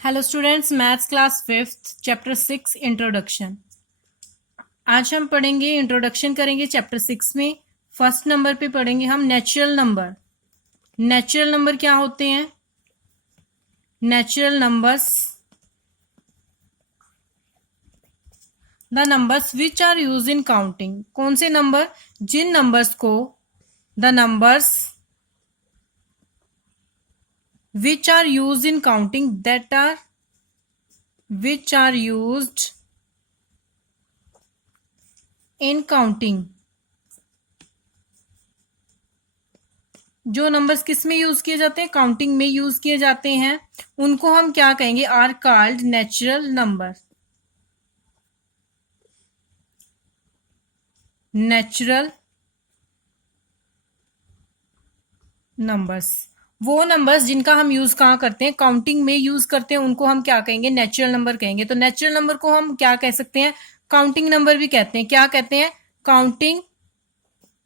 Hello students, maths class fifth chapter 6 introduction. आज हम पढ़ेंगे, इंट्रोडक्शन करेंगे चैप्टर 6 में। फर्स्ट नंबर पे पढ़ेंगे हम नेचुरल नंबर। नेचुरल नंबर क्या होते हैं? Natural numbers the numbers which are use in counting. कौन से नंबर? जिन नंबर्स को the numbers which are use in counting that are which are used in counting। जो नंबर्स किस में यूज किए जाते हैं? काउंटिंग में यूज किए जाते हैं। उनको हम क्या कहेंगे? Are called natural number. Natural numbers वो नंबर्स जिनका हम यूज कहाँ करते हैं? काउंटिंग में यूज करते हैं। उनको हम क्या कहेंगे? नेचुरल नंबर कहेंगे। तो नेचुरल नंबर को हम क्या कह सकते हैं? काउंटिंग नंबर भी कहते हैं। क्या कहते हैं? Counting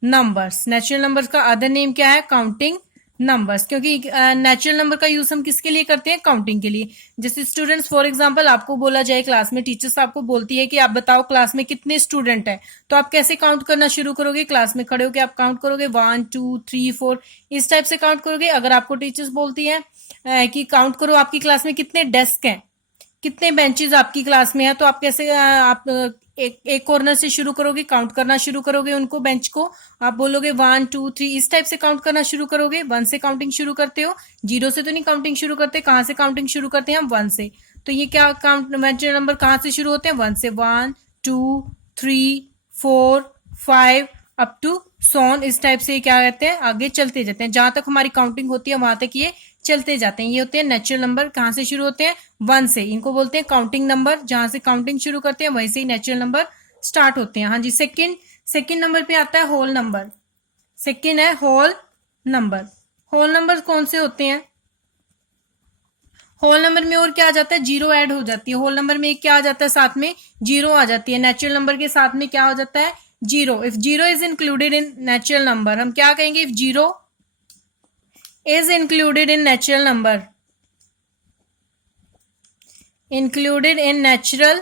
numbers. नेचुरल नंबर्स का अदर नेम क्या है? Counting numbers. क्योंकि नेचुरल नंबर का यूज हम किसके लिए करते हैं? काउंटिंग के लिए। जैसे स्टूडेंट्स, फॉर एग्जांपल आपको बोला जाए क्लास में, टीचर्स आपको बोलती है कि आप बताओ क्लास में कितने स्टूडेंट हैं, तो आप कैसे काउंट करना शुरू करोगे? क्लास में खड़े होकर आप काउंट करोगे 1 2 3 4, इस टाइप से काउंट करोगे। अगर आपको टीचर्स बोलती है कि काउंट करो आपकी क्लास में कितने डेस्क हैं, कितने बेंचेस आपकी क्लास में है, तो आप कैसे आप एक कॉर्नर से शुरू करोगे, काउंट करना शुरू करोगे उनको, बेंच को। आप बोलोगे 1 2 3, इस टाइप से काउंट करना शुरू करोगे। 1 से काउंटिंग शुरू करते हो, 0 से तो नहीं काउंटिंग शुरू करते। कहां से काउंटिंग शुरू करते हैं हम? 1 से। तो ये क्या काउंट नेचुरल नंबर कहां से शुरू होते हैं? 1 से। 1 2 3 4 5 अप टू सोन, इस टाइप से क्या कहते हैं? आगे चलते जाते हैं। जहां तक हमारी काउंटिंग होती है वहां तक ये चलते जाते हैं। ये होते हैं नेचुरल नंबर। कहां से शुरू होते हैं? 1 से। इनको बोलते हैं काउंटिंग नंबर। जहां से काउंटिंग शुरू करते हैं वहीं से ही नेचुरल नंबर स्टार्ट होते हैं। हाँ जी। सेकंड नंबर पे आता है होल नंबर। सेकंड है होल नंबर। होल नंबर कौन से होते हैं? होल नंबर में और क्या आ जाता है? जीरो ऐड हो जाती है। होल नंबर में क्या आ जाता है? साथ में जीरो आ जाती है। नेचुरल नंबर के साथ में क्या हो जाता है? Zero. If zero is included in natural number, हम क्या कहेंगे? If zero is included in natural number, included in natural,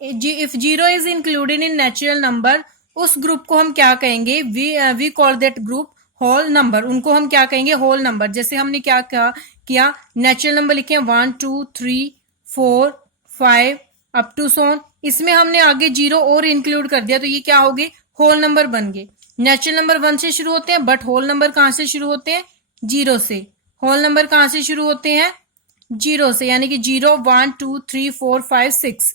if zero is included in natural number, उस ग्रुप को हम क्या कहेंगे? We call that group whole number. उनको हम क्या कहेंगे? Whole number. जैसे हमने क्या किया? नेचुरल नंबर लिखे हैं 1 2 3 4 5 अप टू सोन। इसमें हमने आगे जीरो और इंक्लूड कर दिया, तो ये क्या हो गए? होल नंबर बन गए। नेचुरल नंबर 1 से शुरू होते हैं, बट होल नंबर कहां से शुरू होते हैं? जीरो से। होल नंबर कहां से शुरू होते हैं? जीरो से। यानी कि 0 1 2 3 4 5 6।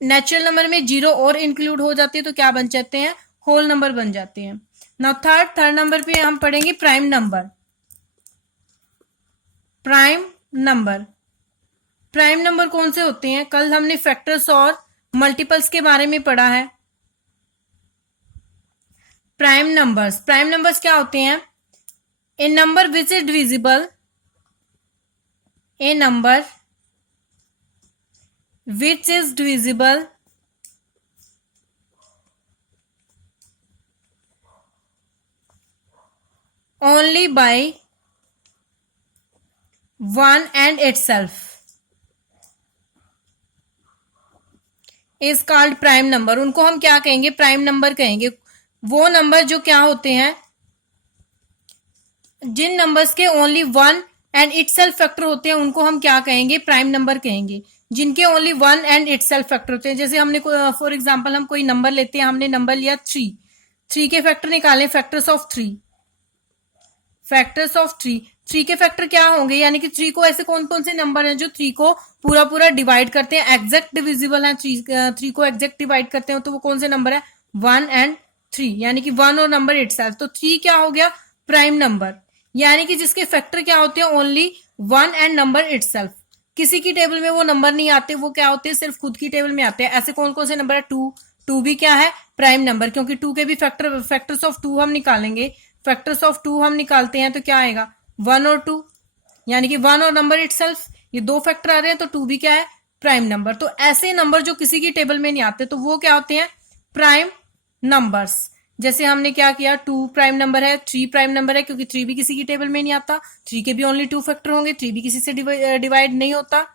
नेचुरल नंबर में जीरो और इंक्लूड हो जाती है तो क्या बन जाते हैं? होल नंबर बन जाते हैं। नाउ थर्ड नंबर पे हम पढ़ेंगे prime number. Prime number. Prime number कौन से होते हैं? कल हमने फैक्टर्स और मल्टीपल्स के बारे में पढ़ा है। प्राइम नंबर्स क्या होते हैं? A number which is divisible, a number which is divisible only by 1 and itself is called prime number. उनको हम क्या कहेंगे? प्राइम नंबर कहेंगे। वो नंबर जो क्या होते हैं? जिन नंबर्स के ओनली 1 एंड इटसेल्फ फैक्टर होते हैं उनको हम क्या कहेंगे? प्राइम नंबर कहेंगे। जिनके ओनली 1 एंड इटसेल्फ फैक्टर होते हैं, जैसे हमने फॉर एग्जांपल हम कोई नंबर लेते हैं, हमने नंबर लिया 3 के फैक्टर निकाले, फैक्टर्स ऑफ 3। फैक्टर्स ऑफ 3 के फैक्टर क्या होंगे? यानी कि 3 को ऐसे कौन कौन से नंबर हैं जो 3 को पूरा पूरा डिवाइड करते हैं, एग्जैक्ट डिविजिबल है, 3 को एग्जैक्ट डिवाइड करते हैं, तो वो कौन से नंबर है? 1 एंड 3। यानी कि 1 और नंबर इटसेल्फ। तो 3 क्या हो गया? Prime number. यानी कि जिसके फैक्टर क्या होते हैं? Only 1 and number itself. किसी की टेबल में वो नंबर नहीं आते, वो क्या होते हैं? सिर्फ खुद की टेबल में आते हैं। ऐसे कौन कौन से नंबर है? 2 भी क्या है? Prime number. क्योंकि 2 के भी फैक्टर्स ऑफ 2 हम निकालेंगे। फैक्टर्स ऑफ 2 हम निकालते हैं तो क्या आएगा? 1 और 2। यानी कि 1 और नंबर इटसेल्फ, ये दो फैक्टर आ रहे हैं, तो 2 भी क्या है? Prime number. तो ऐसे नंबर जो किसी की टेबल में नहीं आते, तो वो क्या होते हैं? Prime numbers. जैसे हमने क्या किया, 2 प्राइम नंबर है, 3 प्राइम नंबर है, क्योंकि 3 भी किसी की टेबल में नहीं आता, 3 के भी ओनली 2 फैक्टर होंगे, 3 भी किसी से डिवाइड नहीं होता।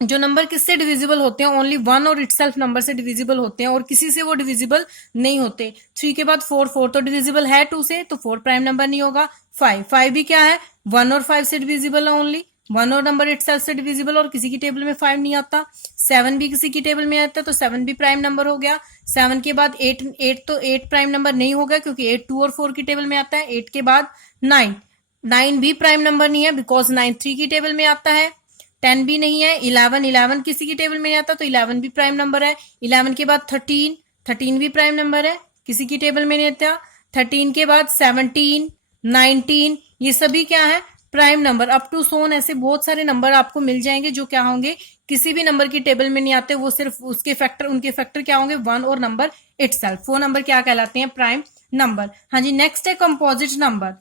जो नंबर किससे डिविजिबल होते हैं, ओनली 1 और इटसेल्फ नंबर से डिविजिबल होते हैं, और किसी से वो डिविजिबल नहीं होते। 3 के बाद 4, 4 तो डिविजिबल है 2 से, तो 4 प्राइम नंबर नहीं होगा। 5, 5 भी क्या है, 1 और 5 से डिविजिबल है ओनली, 1 और नंबर इटसेल्फ से डिविजिबल, और किसी की टेबल में 5 नहीं आता। 7 भी किसी की टेबल में आता है, तो 7 भी प्राइम नंबर हो गया। 7 के बाद 8, 8 तो 8 प्राइम नंबर नहीं होगा, क्योंकि 8 2 और 4 की टेबल में आता है। 8 के बाद 9, 9 भी प्राइम नंबर नहीं है, बिकॉज 9 3 की टेबल में आता है। 10 भी नहीं है। 11, 11 किसी की टेबल में नहीं आता, तो 11 भी प्राइम नंबर है। 11 के बाद 13, 13 भी प्राइम नंबर है, किसी की टेबल में नहीं आता। 13 के बाद 17, 19, ये सभी क्या है, प्राइम नंबर। अप टू सोन ऐसे बहुत सारे नंबर आपको मिल जाएंगे जो क्या होंगे, किसी भी नंबर की टेबल में नहीं आते, वो सिर्फ उसके फैक्टर, उनके फैक्टर क्या होंगे, 1 और नंबर इटसेल्फ। वो नंबर क्या कहलाते हैं, प्राइम नंबर। हाँ जी, नेक्स्ट है कंपोजिट नंबर।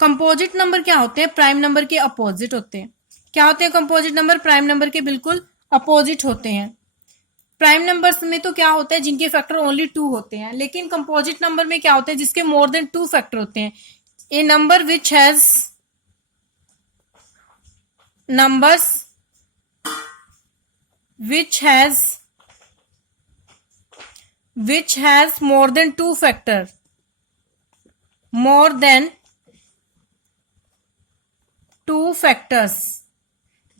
कंपोजिट नंबर क्या होते हैं, प्राइम नंबर के अपोजिट होते हैं। क्या होते हैं कंपोजिट नंबर, प्राइम नंबर के बिल्कुल अपोजिट होते हैं। प्राइम नंबर्स में तो क्या होता है, जिनके फैक्टर ओनली 2 होते हैं, लेकिन कंपोजिट नंबर में क्या होता है, जिसके मोर देन 2 फैक्टर होते हैं। A number which has numbers which has more than 2 factor, more than 2 factors,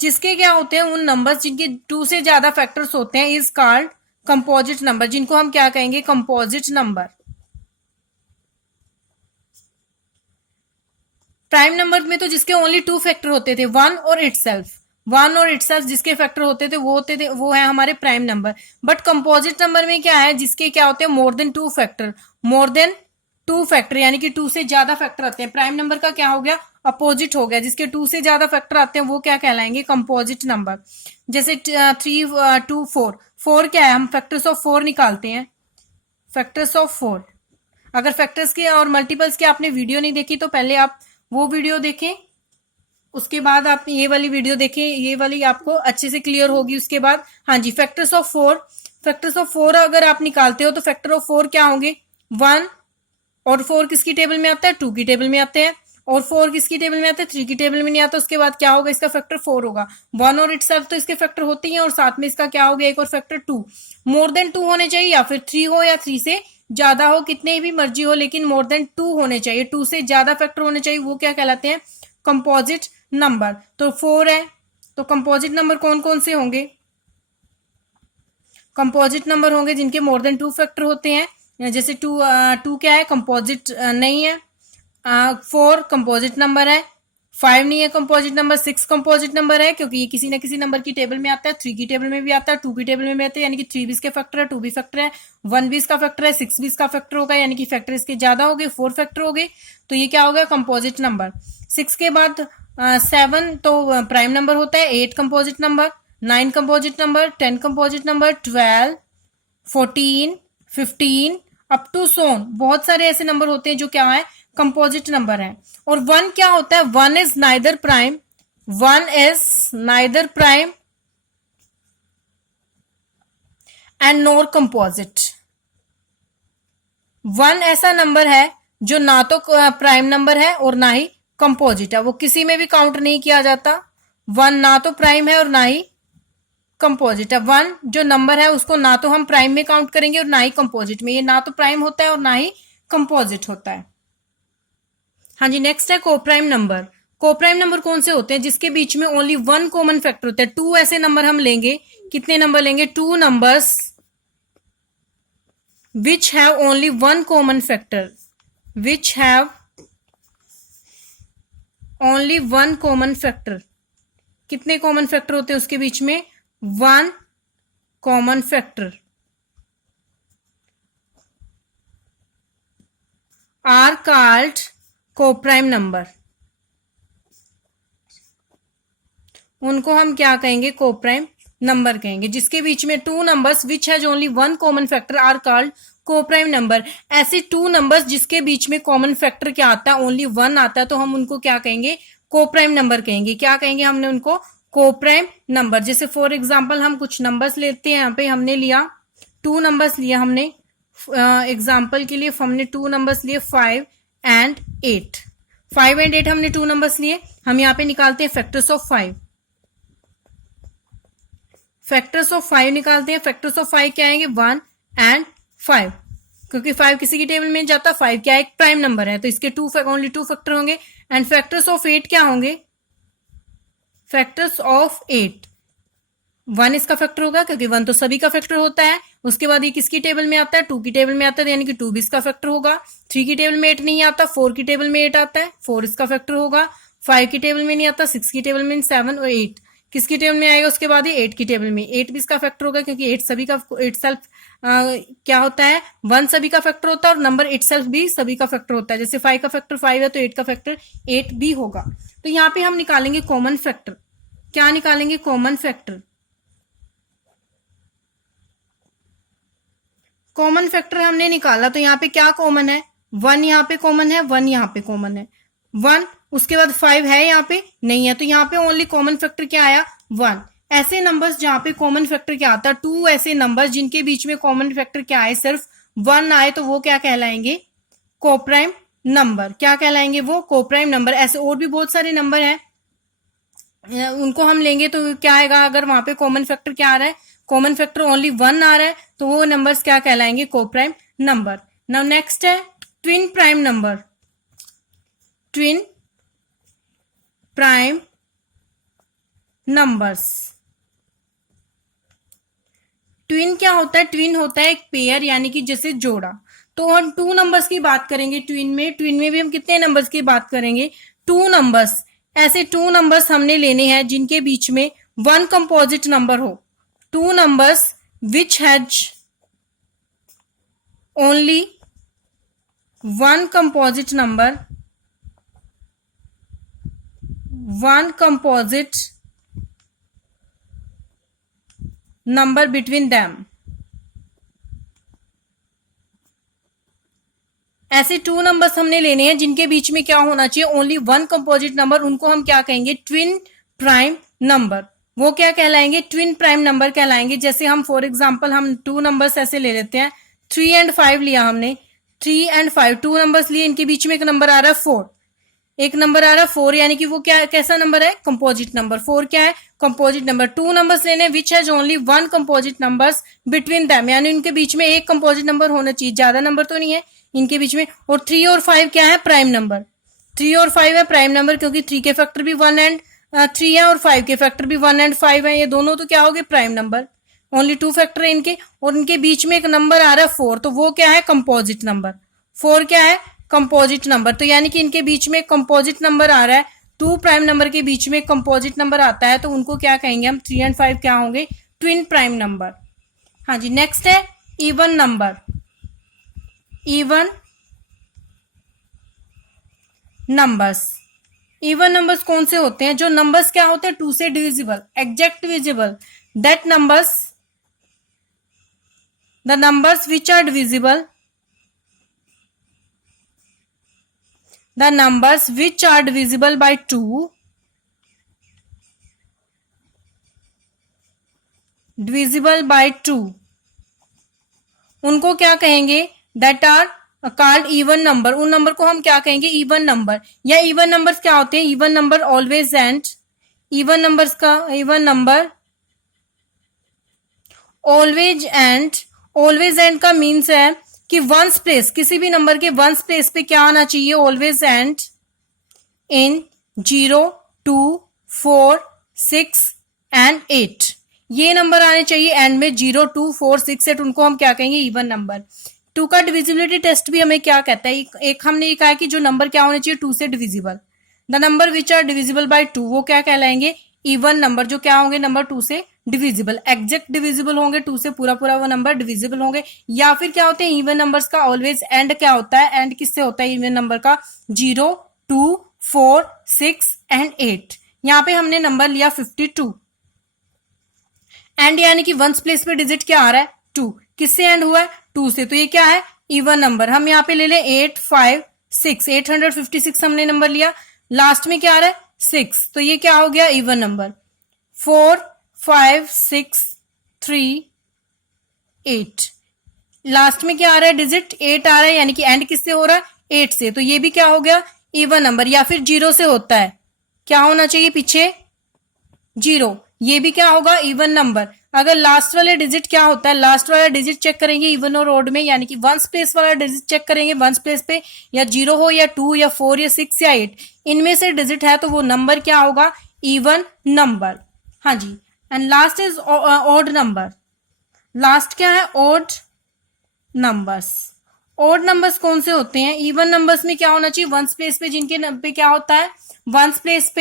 जिसके क्या होते हैं, उन नंबर्स जिनके 2 से ज्यादा फैक्टर्स होते हैं, इज कॉल्ड कंपोजिट नंबर, जिनको हम क्या कहेंगे, कंपोजिट नंबर। प्राइम नंबर में तो जिसके ओनली 2 फैक्टर होते थे, 1 और इटसेल्फ, 1 और इटसेल्फ जिसके फैक्टर होते थे वो है हमारे prime number. But composite number में क्या है, जिसके क्या होते हैं, more than 2 factor, more than 2 factor यानी कि 2 से ज्यादा फैक्टर आते हैं। प्राइम नंबर का क्या हो गया, अपोजिट हो गया, जिसके 2 से ज्यादा फैक्टर आते हैं वो क्या कहलाएंगे, कंपोजिट नंबर। जैसे 3, 2, 4, 4 क्या है, हम फैक्टर्स ऑफ 4 निकालते हैं, फैक्टर्स ऑफ 4। अगर फैक्टर्स के और मल्टीपल्स के आपने वीडियो नहीं देखी, तो पहले आप वो वीडियो देखें, उसके बाद आप ये वाली वीडियो देखें, ये वाली आपको अच्छे से क्लियर होगी उसके बाद। हाँ जी, फैक्टर्स ऑफ 4, फैक्टर्स ऑफ 4 अगर आप निकालते हो तो फैक्टर ऑफ 4 क्या होंगे, 1, और 4 किसकी टेबल में आता है, 2 की टेबल में आते हैं, और 4 किसकी टेबल में आता है, 3 की टेबल में नहीं आता। उसके बाद क्या होगा, इसका फैक्टर 4 होगा। 1 और इटसेल्फ तो इसके फैक्टर होते ही हैं, और साथ में इसका क्या हो गया, एक और फैक्टर 2। मोर देन 2 होने चाहिए, या फिर 3 हो या 3 से ज्यादा हो, कितने भी मर्जी हो, लेकिन मोर देन 2 होने चाहिए, 2 से ज्यादा फैक्टर होने चाहिए, वो क्या कहलाते हैं, कंपोजिट नंबर। तो 4 है, तो कंपोजिट नंबर कौन कौन से होंगे, कंपोजिट नंबर होंगे जिनके मोर देन 2 फैक्टर होते हैं। जैसे 2 क्या है, कंपोजिट नहीं है। 4 कंपोजिट नंबर है। 5 नहीं है कंपोजिट नंबर। 6 कंपोजिट नंबर है, क्योंकि ये किसी न किसी नंबर की टेबल में आता है। 3 की टेबल में भी आता है, 2 की टेबल में भी आता है, यानी कि 3 भी इसके फैक्टर है, 2 भी फैक्टर है, 1 भी इसका फैक्टर है, 6 भी इसका फैक्टर होगा, यानी कि फैक्टर इसके ज्यादा हो गए, 4 फैक्टर हो गए, तो ये क्या होगा, कंपोजिट नंबर। 6 के बाद 7 तो प्राइम नंबर होता है। 8 composite number, 9 composite number, 10 composite number, 12, 14, 15 up to so on, बहुत सारे ऐसे नंबर होते हैं जो क्या है, कंपोजिट नंबर है। और 1 क्या होता है, 1 is neither prime, 1 is neither prime and nor composite. 1 ऐसा नंबर है जो ना तो प्राइम नंबर है और ना ही कंपोजिट है, वो किसी में भी काउंट नहीं किया जाता। 1 ना तो प्राइम है और ना ही कंपोजिट है। 1 जो नंबर है उसको ना तो हम प्राइम में काउंट करेंगे और ना ही कंपोजिट में, ये ना तो प्राइम होता है और ना ही कंपोजिट होता है। हाँ जी, नेक्स्ट है कोप्राइम नंबर। कोप्राइम नंबर कौन से होते हैं, जिसके बीच में ओनली 1 कॉमन फैक्टर होता है। 2 ऐसे नंबर हम लेंगे, कितने नंबर लेंगे, 2 numbers which have only 1 common factor, which have only 1 common factor. कितने कॉमन फैक्टर होते हैं उसके बीच में, 1 common factor are called coprime number. उनको हम क्या कहेंगे, कोप्राइम नंबर कहेंगे। जिसके बीच में 2 numbers which has only 1 common factor are called coprime number. ऐसे 2 नंबर्स जिसके बीच में कॉमन फैक्टर क्या आता है, ओनली 1 आता है, तो हम उनको क्या कहेंगे, कोप्राइम नंबर कहेंगे। क्या कहेंगे हमने उनको, कोप्राइम नंबर। जैसे फॉर एग्जांपल हम कुछ नंबर्स लेते हैं, यहाँ पे हमने लिया 2 नंबर्स लिया हमने एग्जांपल के लिए, हमने 2 नंबर्स लिए 5 एंड 8। 5 एंड 8 हमने 2 नंबर्स लिए, हम यहाँ पे निकालते हैं फैक्टर्स ऑफ 5। फैक्टर्स ऑफ 5 निकालते हैं। फैक्टर्स ऑफ 5 क्या आएंगे 1 एंड 5, क्योंकि 5 किसी की टेबल में जाता, 5 क्या एक प्राइम नंबर है तो इसके ओनली 2 फैक्टर होंगे। एंड फैक्टर्स ऑफ 8 क्या होंगे, फैक्टर्स ऑफ 8 1 इसका फैक्टर होगा क्योंकि 1 तो सभी का फैक्टर होता है। उसके बाद ये किसकी टेबल में आता है, 2 की टेबल में आता है, यानी कि 2 भी इसका फैक्टर होगा। 3 की टेबल में 8 नहीं आता, 4 की टेबल में 8 आता है, 4 इसका फैक्टर होगा। 5 की टेबल में नहीं आता, 6 की टेबल में 7 और 8 किसकी टेबल में आएगा, उसके बाद ये 8 की टेबल में 8 भी इसका फैक्टर होगा, क्योंकि 8 सभी का 8 सेल्फ क्या होता है 1 सभी का फैक्टर होता है और नंबर 8 सेल्फ भी सभी का फैक्टर होता है। जैसे 5 का फैक्टर 5 है तो 8 का फैक्टर 8 भी होगा। तो यहाँ पे हम निकालेंगे कॉमन फैक्टर। क्या निकालेंगे, कॉमन फैक्टर। कॉमन फैक्टर हमने निकाला तो यहाँ पे क्या कॉमन है, 1 यहाँ पे कॉमन है, 1 यहाँ पे कॉमन है, 1। उसके बाद 5 है यहाँ पे नहीं है, तो यहाँ पे ओनली कॉमन फैक्टर क्या आया 1। ऐसे नंबर्स जहाँ पे कॉमन फैक्टर क्या आता है 2, ऐसे नंबर्स जिनके बीच में कॉमन फैक्टर क्या आए सिर्फ 1 आए, तो वो क्या कहलाएंगे, कोप्राइम नंबर। क्या कहलाएंगे वो, कोप्राइम नंबर। ऐसे और भी बहुत सारे नंबर हैं, उनको हम लेंगे तो क्या आएगा, अगर वहां पे कॉमन फैक्टर क्या आ रहा है, कॉमन फैक्टर ओनली 1 आ रहा है, तो वो नंबर्स क्या कहलाएंगे, कोप्राइम नंबर। नाउ नेक्स्ट है twin prime number. Twin prime numbers. Twin क्या होता है, ट्विन होता है एक पेयर, यानी कि जैसे जोड़ा। तो हम 2 नंबर्स की बात करेंगे ट्विन में भी हम कितने नंबर्स की बात करेंगे, 2 नंबर्स। ऐसे 2 नंबर्स हमने लेने हैं जिनके बीच में 1 कंपोजिट नंबर हो। 2 numbers which has only 1 composite number, 1 composite number between them। ऐसे 2 नंबर्स हमने लेने हैं जिनके बीच में क्या होना चाहिए, ओनली 1 कंपोजिट नंबर। उनको हम क्या कहेंगे, ट्विन प्राइम नंबर। वो क्या कहलाएंगे, ट्विन प्राइम नंबर कहलाएंगे। जैसे हम फॉर एग्जांपल हम 2 नंबर्स ऐसे ले लेते हैं, 3 एंड 5 लिया हमने, 3 एंड 5 2 नंबर्स लिए, इनके बीच में एक नंबर आ रहा है 4, एक नंबर आ रहा है 4, यानी कि वो क्या कैसा नंबर है, कंपोजिट नंबर। 4 क्या है, कंपोजिट नंबर। 2 नंबर्स लेने विच has only 1 composite numbers between them, यानी इनके बीच में एक कंपोजिट नंबर होना चाहिए, ज्यादा नंबर तो नहीं है इनके बीच में। और 3 और 5 क्या है, प्राइम नंबर। 3 और 5 है प्राइम नंबर, क्योंकि 3 के फैक्टर भी 1 एंड 3 है और 5 के फैक्टर भी 1 एंड 5 है, ये दोनों तो क्या हो गए, प्राइम नंबर। ओनली 2 फैक्टर है इनके, और इनके बीच में एक नंबर आ रहा है 4, तो वो क्या है, कंपोजिट नंबर। 4 क्या है, कंपोजिट नंबर। तो यानी कि इनके बीच में कंपोजिट नंबर आ रहा है, 2 प्राइम नंबर के बीच में कंपोजिट नंबर आता है, तो उनको क्या कहेंगे हम, 3 एंड 5 क्या होंगे, ट्विन प्राइम नंबर। हाँ जी, नेक्स्ट है even number. Even numbers. Even numbers कौन से होते हैं, जो नंबर्स क्या होते हैं 2 से divisible, exact divisible, that numbers, the numbers which are divisible, the numbers which are divisible by 2, divisible by 2, उनको क्या कहेंगे, that are called even number। उन नंबर को हम क्या कहेंगे, even number। या even numbers क्या होते हैं, even number always and, even numbers का even number always and का मीन्स है कि वंस प्लेस, किसी भी नंबर के वंस प्लेस पे क्या आना चाहिए, ऑलवेज एंड इन 0 2 4 6 एंड 8, ये नंबर आने चाहिए एंड में 0 2 4 6 8, उनको हम क्या कहेंगे, इवन नंबर। 2 का डिविजिबिलिटी टेस्ट भी हमें क्या कहता है, एक हमने ये कहा कि जो नंबर क्या होने चाहिए 2 से divisible, the number which are divisible by 2, वो क्या कहलाएंगे, इवन नंबर। जो क्या होंगे, नंबर 2 से डिविजिबल, एग्जैक्ट डिविजिबल होंगे, 2 से पूरा पूरा वो नंबर डिविजिबल होंगे। या फिर क्या होते हैं, इवन नंबर्स का ऑलवेज एंड क्या होता है, एंड किससे होता है इवन नंबर का, 0 2 4 6 एंड 8। यहाँ पे हमने नंबर लिया 52, एंड यानी कि वंस प्लेस पे डिजिट क्या आ रहा है, 2, किससे एंड हुआ है, 2 से, तो ये क्या है, इवन नंबर। हम यहाँ पे ले लें 8 5 6, 856 हमने नंबर लिया, लास्ट में क्या आ रहा है 6, तो ये क्या हो गया, इवन नंबर। 4 5 6 3 8। लास्ट में क्या आ रहा है, डिजिट 8 आ रहा है, यानी कि एंड किससे हो रहा है, 8 से। तो ये भी क्या हो गया, इवन नंबर, या फिर 0 से होता है, क्या होना चाहिए पीछे, 0। ये भी क्या होगा, इवन नंबर। अगर लास्ट वाले डिजिट क्या होता है, लास्ट वाला डिजिट चेक करेंगे इवन और ओड में, यानी कि वंस प्लेस वाला डिजिट चेक करेंगे वंस प्लेस पे, या 0 हो या 2 या 4 या 6 या 8, इनमें से डिजिट है तो वो नंबर क्या होगा, इवन नंबर। हाँ जी। And last is odd number. Last क्या है, ओड नंबर्स। ओड नंबर्स कौन से होते हैं, इवन नंबर्स में क्या होना चाहिए, वंस प्लेस पे, जिनके पे क्या होता है, वंस प्लेस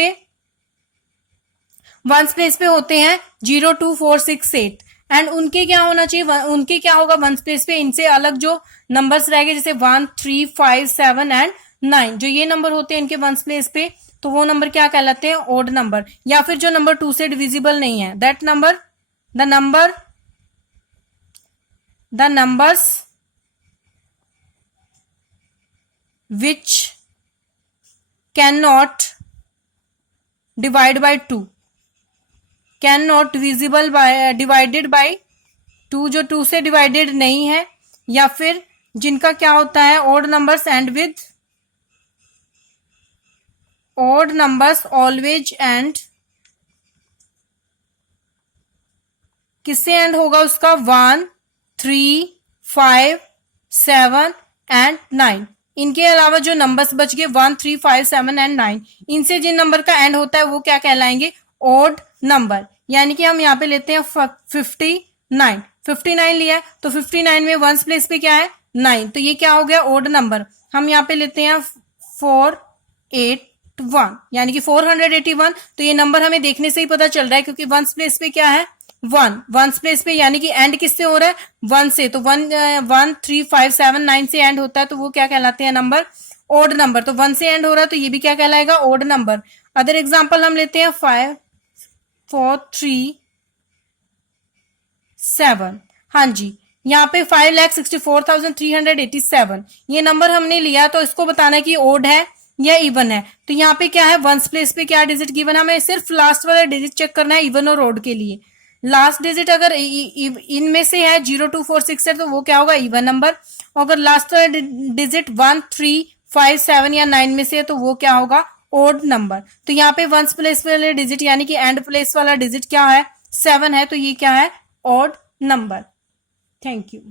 पे होते हैं 0 2 4 6 8, एंड उनके क्या होना चाहिए, उनके क्या होगा वंस प्लेस पे, इनसे अलग जो नंबर्स रह गए जैसे 1 3 5 7 एंड 9, जो ये नंबर होते हैं इनके वंस प्लेस पे, तो वो नंबर क्या कहलाते हैं, ओड नंबर। या फिर जो नंबर 2 से डिविजिबल नहीं है, that number, the numbers which cannot divide by 2, cannot divisible by divided by 2, जो 2 से डिवाइडेड नहीं है, या फिर जिनका क्या होता है, odd numbers and with odd numbers always and, किससे एंड होगा उसका, 1 3 5 7 एंड 9। इनके अलावा जो नंबर्स बच गए 1 3 5 7 एंड 9, इनसे जिन नंबर का एंड होता है वो क्या कहलाएंगे, ओड नंबर। यानी कि हम यहाँ पे लेते हैं 59 लिया है, तो 59 में वंस प्लेस पे क्या है, 9, तो ये क्या हो गया, ओड नंबर। हम यहाँ पे लेते हैं 481, यानी कि 481, तो ये नंबर हमें देखने से ही पता चल रहा है, क्योंकि वंस प्लेस पे क्या है, 1, वंस प्लेस पे, यानी कि एंड किससे हो रहा है, 1 से, तो 1 3 5 7 9 से एंड होता है, तो वो क्या कहलाते हैं, नंबर, ओड नंबर। तो 1 से एंड हो रहा है तो ये भी क्या कहलाएगा, ओड नंबर। अदर एग्जांपल हम लेते हैं 5 4 3 7। हाँ जी, यहाँ पे 5,64,387 ये नंबर हमने लिया, तो इसको बताना है कि ओड है या इवन है। तो यहाँ पे क्या है, वंस प्लेस पे क्या डिजिट गिवन है, हमें सिर्फ लास्ट वाला डिजिट चेक करना है इवन और ओड के लिए। लास्ट डिजिट अगर इनमें से है 0 2 4 6 है तो वो क्या होगा, इवन नंबर। अगर लास्ट वाला डिजिट 1 3 5 7 या 9 में से है तो वो क्या होगा, ओड नंबर। तो यहाँ पे वंस प्लेस वाले डिजिट यानी कि एंड प्लेस वाला डिजिट क्या है, 7 है, तो ये क्या है, ओड नंबर। Thank you.